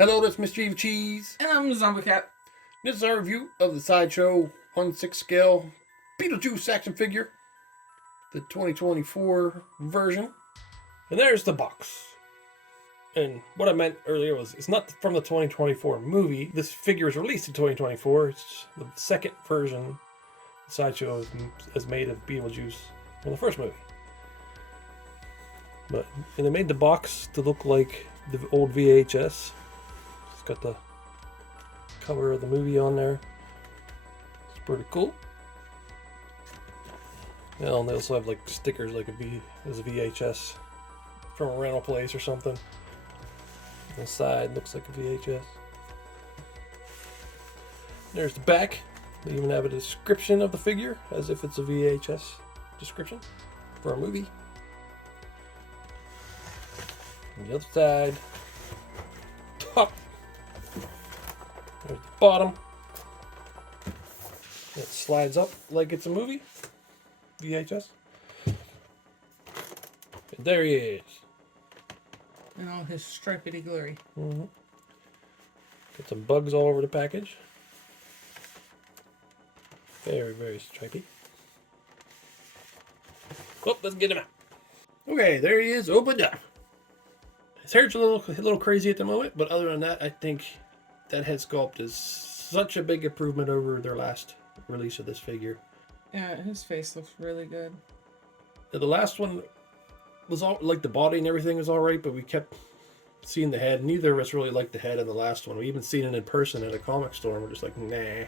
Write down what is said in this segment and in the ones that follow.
Hello, that's Mr. Evilcheese. And I'm the Zombie Cat. This is our review of the Sideshow 1/6 scale Beetlejuice action figure. The 2024 version. And there's the box. And what I meant earlier was, it's not from the 2024 movie. This figure was released in 2024. It's the second version the Sideshow has made of Beetlejuice from the first movie. And they made the box to look like the old VHS. It's got the cover of the movie on there. It's pretty cool. And they also have like stickers like as a VHS from a rental place or something. The side looks like a VHS. There's the back. They even have a description of the figure as if it's a VHS description for a movie. And the other side. Top. There's the bottom. It slides up like it's a movie. VHS. And there he is. And all his stripedy glory. Mm-hmm. Got some bugs all over the package. Very, very stripy. Oh, let's get him out. Okay, there he is, opened up. His hair's a little crazy at the moment, but other than that, I think that head sculpt is such a big improvement over their last release of this figure. Yeah, his face looks really good. The last one was all like the body and everything was all right, but we kept seeing the head. Neither of us really liked the head in the last one. We even seen it in person at a comic store, and we're just like, nah.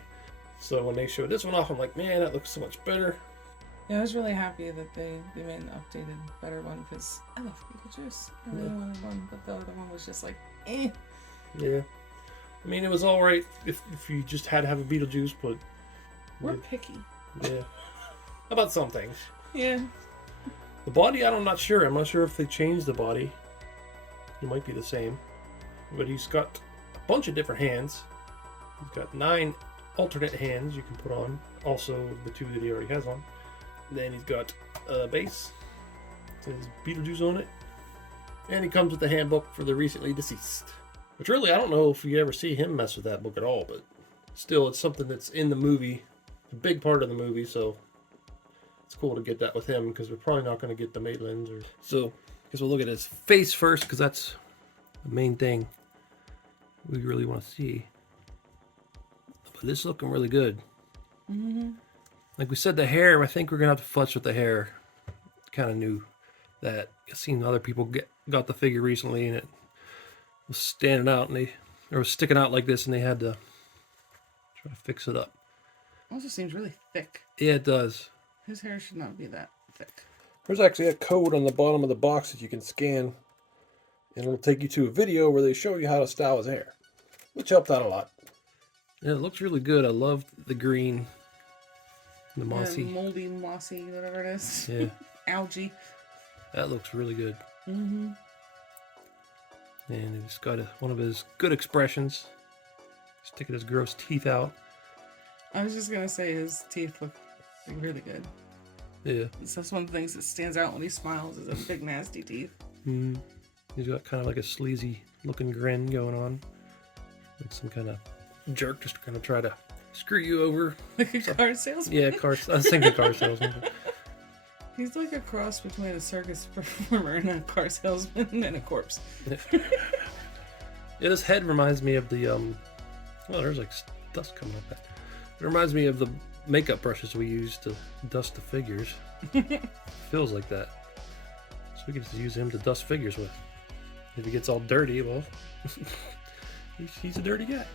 So when they showed this one off, I'm like, man, that looks so much better. Yeah, I was really happy that they made an updated, better one, because I love Beetlejuice. I really wanted one, but the other one was just like, eh. Yeah. I mean, it was all right if you just had to have a Beetlejuice, but... We're picky. Yeah. About some things. Yeah. The body, I'm not sure. I'm not sure if they changed the body. It might be the same. But he's got a bunch of different hands. He's got 9 alternate hands you can put on. Also, the 2 that he already has on. Then he's got a base. It says Beetlejuice on it. And he comes with the handbook for the recently deceased. Which really, I don't know if you ever see him mess with that book at all. But still, it's something that's in the movie. A big part of the movie, so... it's cool to get that with him because we're probably not going to get the Maitlands. So I guess we'll look at his face first because that's the main thing we really want to see. But this is looking really good. Mm-hmm. Like we said, the hair, I think we're going to have to futz with the hair. Kind of new that. I've seen other people got the figure recently and it was standing out and it was sticking out like this and they had to try to fix it up. It also seems really thick. Yeah, it does. His hair should not be that thick. There's actually a code on the bottom of the box that you can scan, and it'll take you to a video where they show you how to style his hair, which helped out a lot. Yeah, it looks really good. I love the green, the mossy. Yeah, moldy, mossy, whatever it is. Yeah. Algae. That looks really good. Mm-hmm. And he's got one of his good expressions. Sticking his gross teeth out. I was just going to say his teeth look really good. Yeah. So that's one of the things that stands out when he smiles is his big nasty teeth. Mm-hmm. He's got kind of like a sleazy looking grin going on. Like some kind of jerk just kind of try to screw you over. Like a car salesman? Yeah, I was thinking car salesman. He's like a cross between a circus performer and a car salesman and a corpse. Yeah, this head reminds me of the, oh, there's like dust coming up. It reminds me of the makeup brushes we use to dust the figures. Feels like that. So we can just use him to dust figures with. If he gets all dirty, well, he's a dirty guy.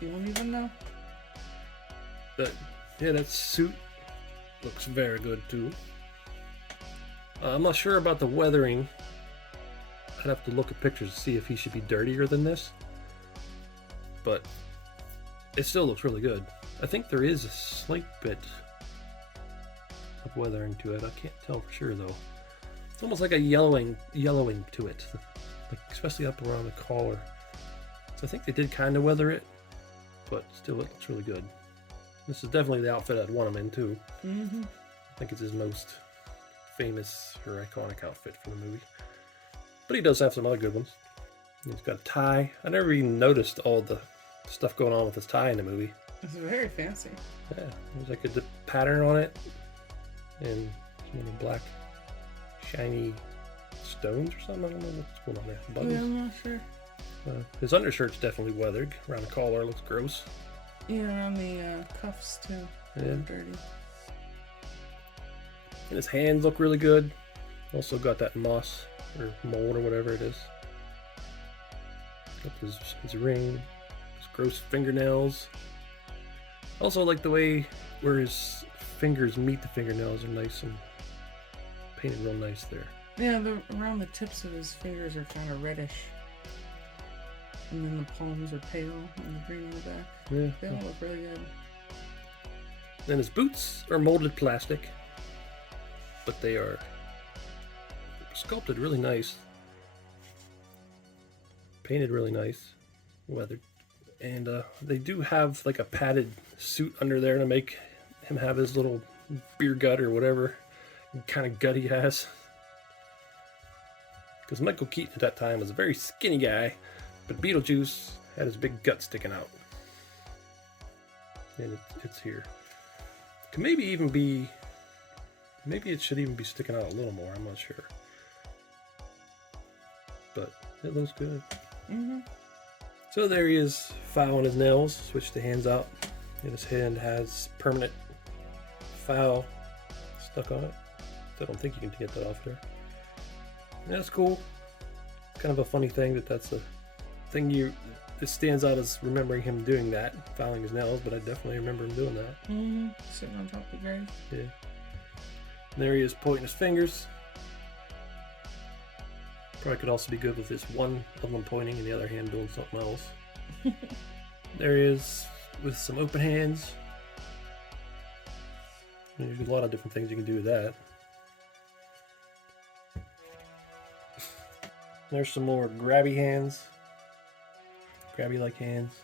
You won't even know. But yeah, that suit looks very good too. I'm not sure about the weathering. I'd have to look at pictures to see if he should be dirtier than this. But it still looks really good. I think there is a slight bit of weathering to it. I can't tell for sure though. It's almost like a yellowing to it, like especially up around the collar. So I think they did kind of weather it, but still it looks really good. This is definitely the outfit I'd want him in too. Mm-hmm. I think it's his most famous or iconic outfit from the movie. But he does have some other good ones. He's got a tie. I never even noticed all the stuff going on with his tie in the movie. It's very fancy. Yeah, there's like a pattern on it, and some little black shiny stones or something. I don't know what's going on there. Buttons. Yeah, I'm not sure. His undershirt's definitely weathered. Around the collar looks gross. Yeah, around the cuffs too. Yeah. They're dirty. And his hands look really good. Also got that moss or mold or whatever it is. Got his ring, his gross fingernails. Also like the way where his fingers meet the fingernails are nice and painted real nice there. Yeah, around the tips of his fingers are kind of reddish. And then the palms are pale and the green on the back. Yeah. They all look really good. Then his boots are molded plastic, but they are sculpted really nice. Painted really nice. Weathered. And they do have like a padded suit under there to make him have his little beer gut or whatever kind of gut he has. Because Michael Keaton at that time was a very skinny guy, but Beetlejuice had his big gut sticking out. And it's here. Could maybe even be, maybe it should even be sticking out a little more, I'm not sure. But it looks good. Mm-hmm. So there he is, filing his nails, switch the hands out. And his hand has permanent file stuck on it. I don't think you can get that off there. And that's cool. Kind of a funny thing that's the thing it stands out as remembering him doing that, filing his nails, but I definitely remember him doing that. Mm-hmm. Sitting on top of the grave. Yeah. And there he is pointing his fingers. Probably could also be good with just one of them pointing and the other hand doing something else. There he is with some open hands. There's a lot of different things you can do with that. There's some more grabby hands. Grabby like hands.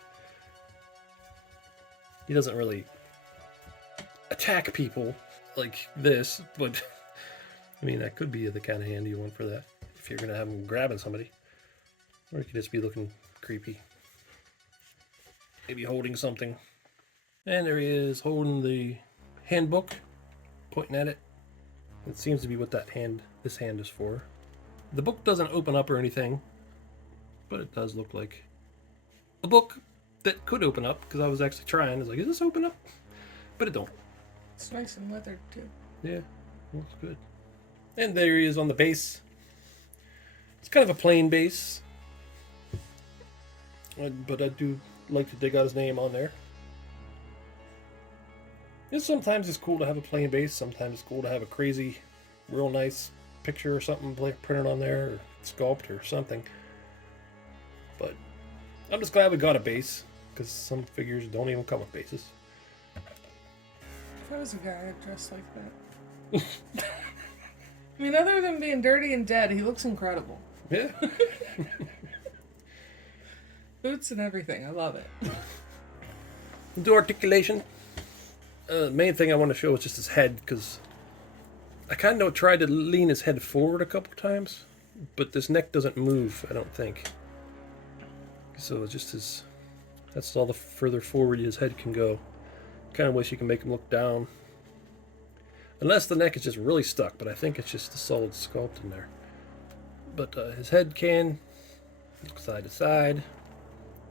He doesn't really attack people like this, but I mean, that could be the kind of hand you want for that. If you're going to have him grabbing somebody. Or he could just be looking creepy. Maybe holding something. And there he is holding the handbook, pointing at it. It seems to be what this hand is for. The book doesn't open up or anything, but it does look like a book that could open up, because I was actually trying. I was like, is this open up? But it don't. It's nice and weathered too. Yeah, looks good. And there he is on the base. It's kind of a plain base, but I do like to dig out his name on there. And sometimes it's cool to have a plain base. Sometimes it's cool to have a crazy, real nice picture or something printed on there, or sculpt or something. But I'm just glad we got a base, because some figures don't even come with bases. If I was a guy, I'd dress like that. I mean, other than being dirty and dead, he looks incredible. Yeah. Boots and everything. I love it. Do articulation. The main thing I want to show is just his head, because I kind of tried to lean his head forward a couple times, but this neck doesn't move, I don't think. So it's just that's all the further forward his head can go. Kind of wish you can make him look down. Unless the neck is just really stuck, but I think it's just a solid sculpt in there. But his head can look side to side,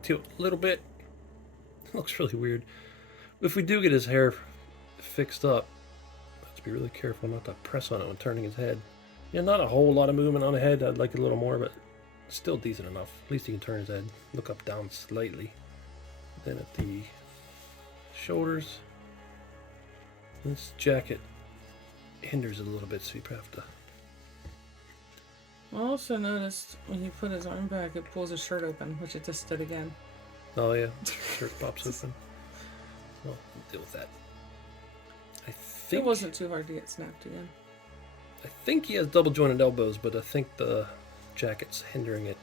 tilt a little bit. It looks really weird. If we do get his hair fixed up, have to be really careful not to press on it when turning his head. Yeah, not a whole lot of movement on the head. I'd like a little more, but still decent enough. At least he can turn his head, look up, down slightly. Then at the shoulders, this jacket hinders it a little bit, so you probably have to. I also noticed when he put his arm back, it pulls his shirt open, which it just did again. Oh yeah, shirt pops open. Well, we'll deal with that. I think It wasn't too hard to get snapped again. I think he has double jointed elbows, but I think the jacket's hindering it.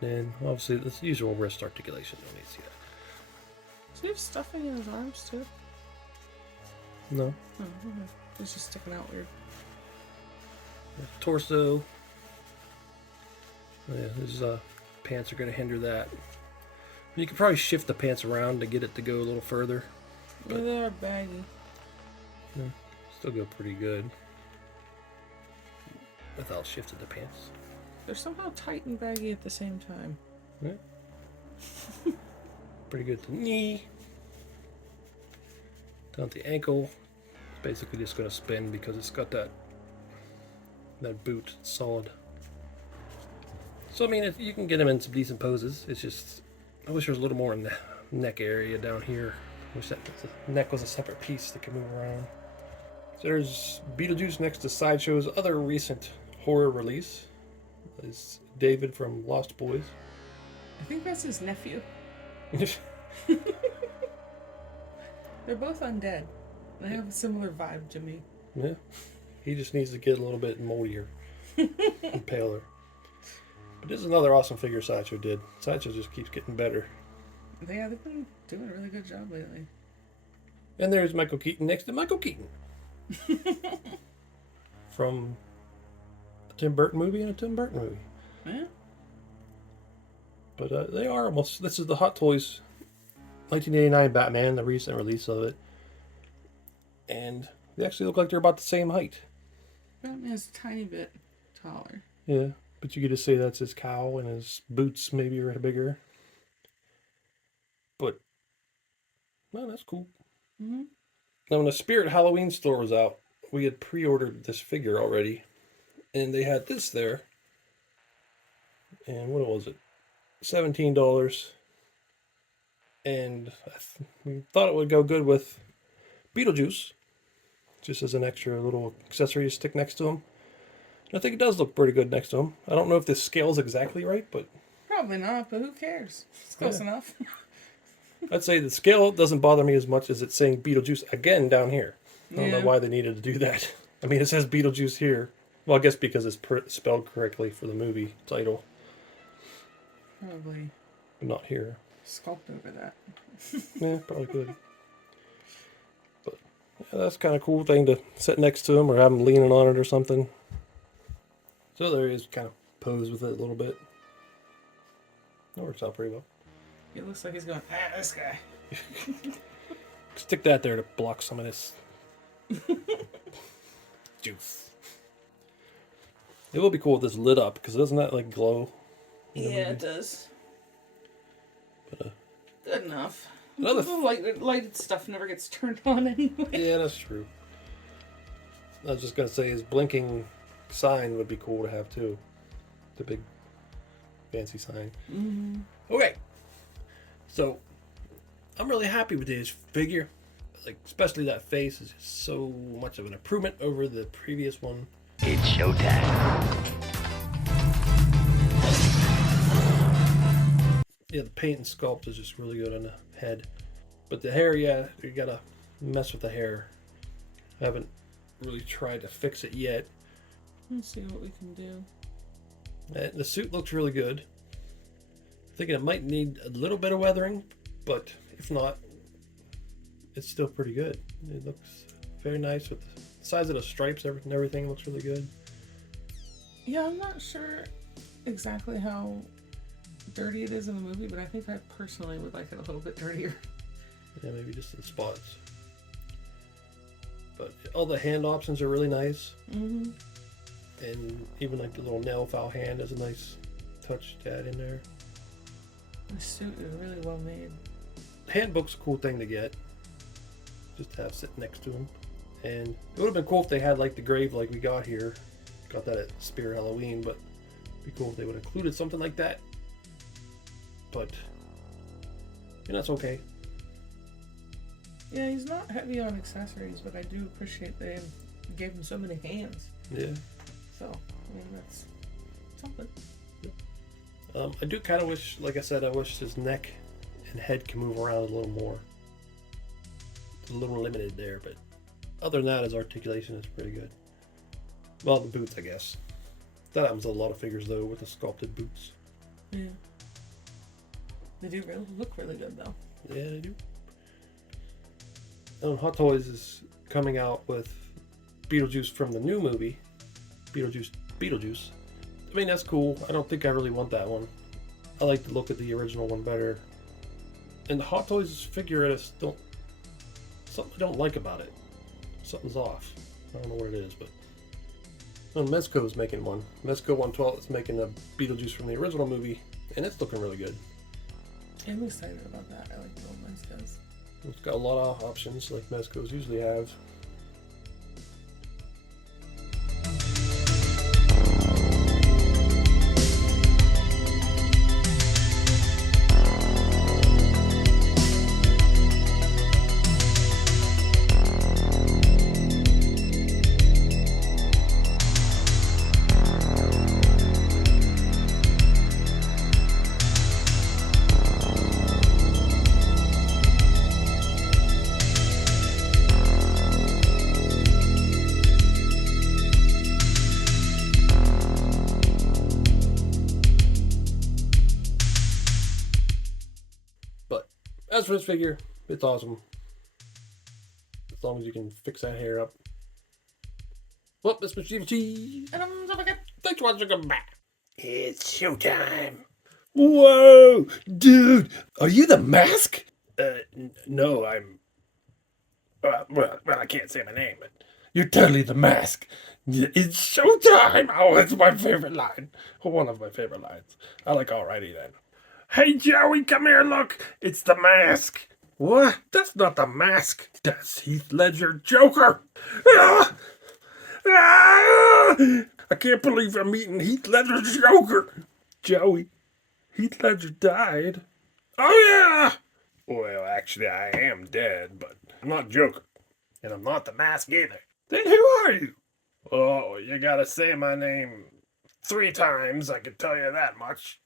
And obviously, the usual wrist articulation. Don't need to see that. Does he have stuffing in his arms too? No. Oh, okay. It's just sticking out weird. Torso. Yeah, his pants are going to hinder that. You could probably shift the pants around to get it to go a little further. But they are baggy. Yeah, still go pretty good without shifting the pants. They're somehow tight and baggy at the same time. Yeah. Pretty good to the knee. Down to the ankle. It's basically just going to spin because it's got that boot solid. So I mean, you can get them in some decent poses. It's just, I wish there was a little more in the neck area down here. I wish that the neck was a separate piece that could move around. So there's Beetlejuice next to Sideshow's other recent horror release. Is David from Lost Boys. I think that's his nephew. They're both undead. They have a similar vibe to me. Yeah. He just needs to get a little bit moldier and paler. But this is another awesome figure Sideshow did. Sideshow just keeps getting better. Yeah, they've been doing a really good job lately. And there's Michael Keaton next to Michael Keaton. From a Tim Burton movie and a Tim Burton movie. Yeah. But they are almost... This is the Hot Toys 1989 Batman, the recent release of it. And they actually look like they're about the same height. Batman's a tiny bit taller. Yeah, but you get to say that's his cowl and his boots maybe are bigger. But, well, that's cool. Mm-hmm. Now, when the Spirit Halloween store was out, we had pre-ordered this figure already. And they had this there. And what was it? $17. And we thought it would go good with Beetlejuice. Just as an extra little accessory to stick next to him. And I think it does look pretty good next to him. I don't know if this scale's exactly right, but... Probably not, but who cares? It's close enough. I'd say the scale doesn't bother me as much as it's saying Beetlejuice again down here. I don't know why they needed to do that. I mean, it says Beetlejuice here. Well, I guess because it's spelled correctly for the movie title. Probably. But not here. Sculpt over that. Yeah, probably could. But yeah, that's kind of cool thing to sit next to him or have him leaning on it or something. So there he is, kind of pose with it a little bit. That works out pretty well. It looks like he's going, this guy. Stick that there to block some of this juice. It will be cool with this lit up, because doesn't that like glow? Yeah, it does. But, good enough. Another The lighted stuff never gets turned on anyway. Yeah, that's true. I was just going to say his blinking sign would be cool to have too. The big fancy sign. Mm-hmm. Okay. So, I'm really happy with this figure. Like, especially that face is just so much of an improvement over the previous one. It's showtime. Yeah, the paint and sculpt is just really good on the head. But the hair, yeah, you gotta mess with the hair. I haven't really tried to fix it yet. Let's see what we can do. And the suit looks really good. Thinking it might need a little bit of weathering, but if not, it's still pretty good. It looks very nice with the size of the stripes and everything looks really good. Yeah, I'm not sure exactly how dirty it is in the movie, but I think I personally would like it a little bit dirtier. Yeah, maybe just in spots. But all the hand options are really nice. Mm-hmm. And even like the little nail file hand is a nice touch to add in there. The suit is really well made. The handbook's a cool thing to get. Just to have sit next to him. And it would have been cool if they had like the grave like we got here. Got that at Spirit Halloween, but it'd be cool if they would have included something like that. But, you know, it's okay. Yeah, he's not heavy on accessories, but I do appreciate they gave him so many hands. Yeah. So, I mean, that's something. I do kind of wish, like I said, I wish his neck and head can move around a little more. It's a little limited there, but other than that, his articulation is pretty good. Well, the boots, I guess. That happens to a lot of figures, though, with the sculpted boots. Yeah. They do really look really good, though. Yeah, they do. Hot Toys is coming out with Beetlejuice from the new movie, Beetlejuice, I mean, that's cool. I don't think I really want that one. I like the look of the original one better. And the Hot Toys figure, I just don't... Something I don't like about it. Something's off. I don't know what it is, but... Well, Mezco's making one. Mezco 112 is making a Beetlejuice from the original movie, and it's looking really good. I'm excited about that. I like the old Mezcos. It's got a lot of options, like Mezco's usually have. As for this figure, it's awesome. As long as you can fix that hair up. Well, Mr. Evilcheese. And I'm so forget. Thanks for watching. Come back. It's showtime. Whoa, dude, are you the mask? No, I'm... well, I can't say my name, but... You're totally the mask. It's showtime. Oh, that's my favorite line. One of my favorite lines. I like alrighty then. Hey, Joey, come here, look. It's the mask. What? That's not the mask. That's Heath Ledger Joker. Ah! Ah! I can't believe I'm meeting Heath Ledger Joker. Joey, Heath Ledger died. Oh, yeah! Well, actually, I am dead, but I'm not Joker. And I'm not the mask either. Then who are you? Oh, you gotta say my name 3 times, I can tell you that much.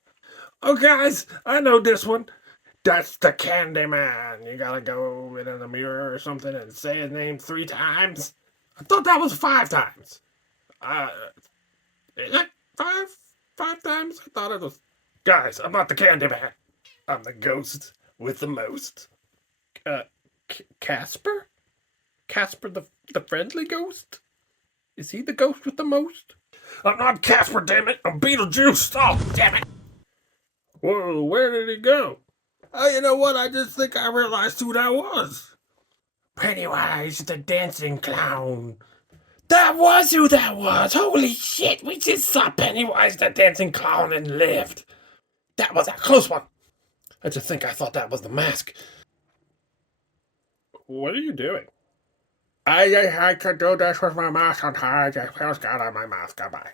Oh, guys, I know this one. That's the Candyman. You gotta go in the mirror or something and say his name 3 times. I thought that was 5 times. Is it 5 times? I thought it was... Guys, I'm not the Candyman. I'm the ghost with the most. Casper? Casper the friendly ghost? Is he the ghost with the most? I'm not Casper, damn it. I'm Beetlejuice. Oh, damn it. Whoa, where did he go? Oh, you know what? I just think I realized who that was. Pennywise the dancing clown. That was who that was. Holy shit, we just saw Pennywise the dancing clown and lived. That was a close one. I just think I thought that was the mask. What are you doing? I could do this with my mask on. I just got on my mask. Goodbye.